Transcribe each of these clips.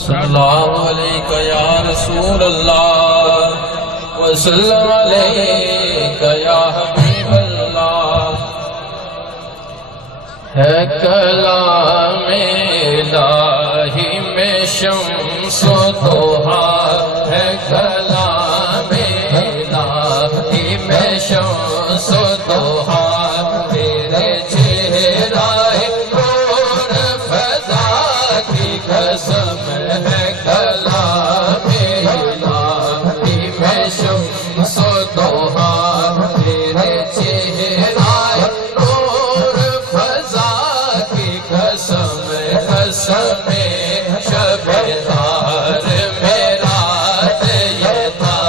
صلی اللہ علیہ یا رسول اللہ وسلم علیہ یا حبیب اللہ۔ ہے کلام الہی میں شمس و ضحا، ہے کلام الہی میں شمس و ضحا، تیرے چہرہ نور فضا کی قسم ہے کلام الہی میں شمس و ضحا، تیرے چہرہ نور فضا کی قسم قسم شب تار میرا یہ تھا،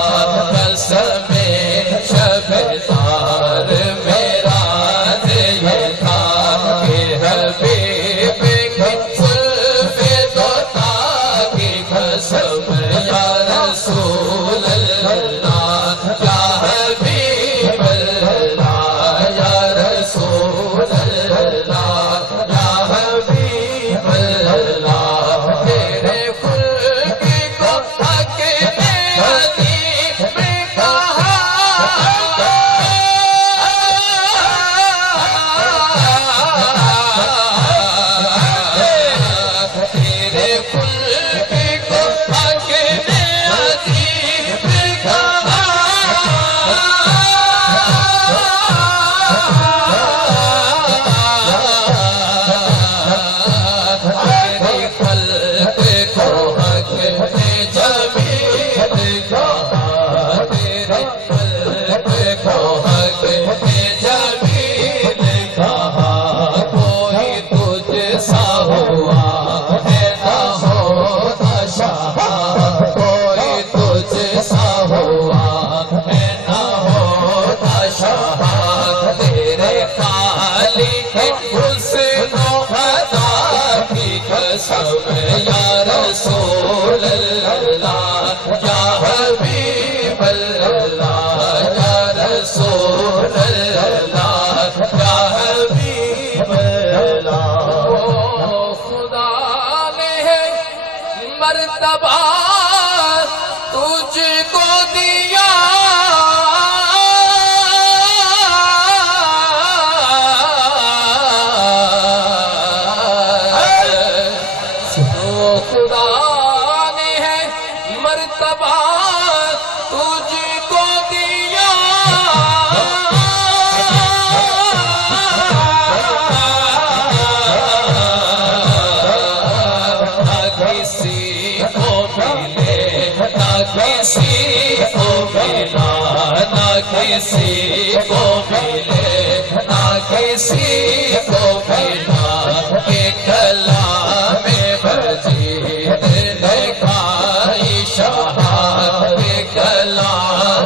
قسم شب تار میرا یہ تھا کہ حبیب کی زلف دوتا کی قسم یا رسول اللہ یا حبیب اللہ یا رسول اللہ یا حبیب اللہ، تیرے خلق کو حق میں عظیم کہا، تیرے خلق کو حق میں عظیم کہا، تیری خلق کو حق نے جمیل کہا، تیری خلق کو حق نے جمیل کہا، کوئی تجھ سا ہوا ہے نہ ہوتا شاہ، کوئی تجھ سا ہوا ہے نہ ہوتا شاہ، تیرے خالق حسن و عطا کی قسم یا رسول اللہ یا حبیب اللہ یا رسول اللہ یا حبیب اللہ۔ او خدا نے مرتبہ تجھ کو دیا، تو خدا نے ہے مرتبہ تجھ کو دیا، نہ کسی کو ملے نہ کسی کو ملا، نہ کسی کو ملے نہ کسی کو ملا، کہ کلام مجید نے کھائی شہاد، کہ کلام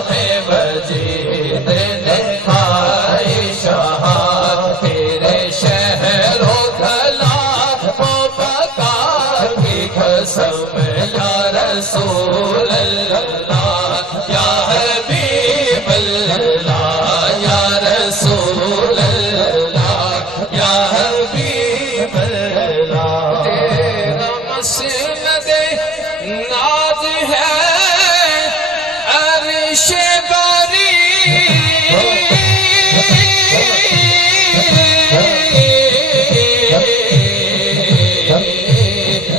مجید نے کھائی شہاد، تیرے شہر و کلام و بقا کی قسم یا رسول اللہ یا حبیب اللہ یا رسول اللہ یا حبیب اللہ، تیرا مسند ناز ہے عرش بری،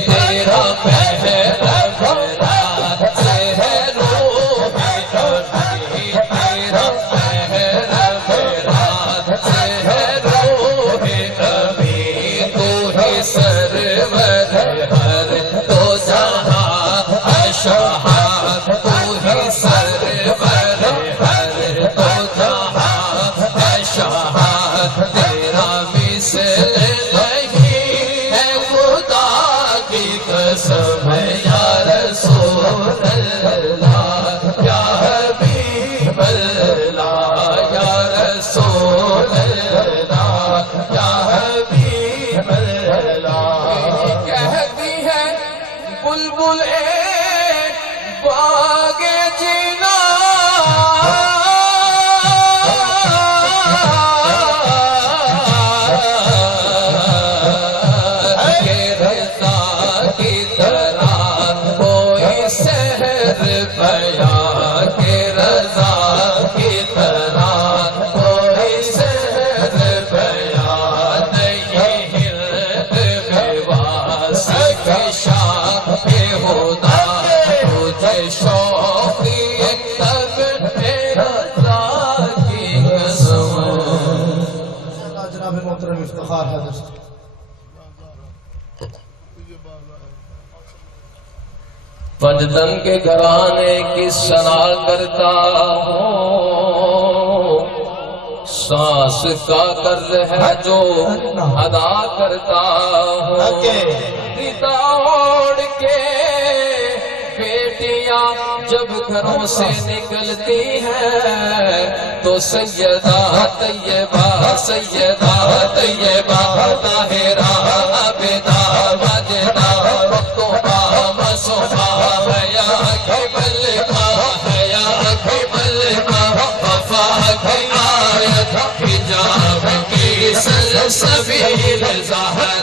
تیرا محراب رات ہے روح کبھی، تیرا محراب رات ہے روح کبھی، تو ہی سرور ہر دو جہاں شہاد، تو ہی سرور ہر دو جہاں شہاد، تیرا مثل نہیں ہے خدا کی قسم یا رسول اللہ یا حبیب اللہ یا رسول اللہ یا حبیب اللہ۔ کہتی ہے بلبل باغ جنا، کہ رضا کی طرح شاہ خدا تجھے شوقی تب رضا کی قسم جناب محترم افتخار حضرت پنجتن کے گھرانے کی ثنا کرتا ہوں سانس کا قرض ہے جو ادا کرتا ہوں دیتا اوڑھ کے بیٹیاں جب گھروں سے نکلتی ہیں تو سیدہ طیبہ طاہرہ عابدہ ماجدہ مکتوبہ معصومہ حیا کی ملکہ وفا کی آیت حجاب کی سلسبیل ظاہر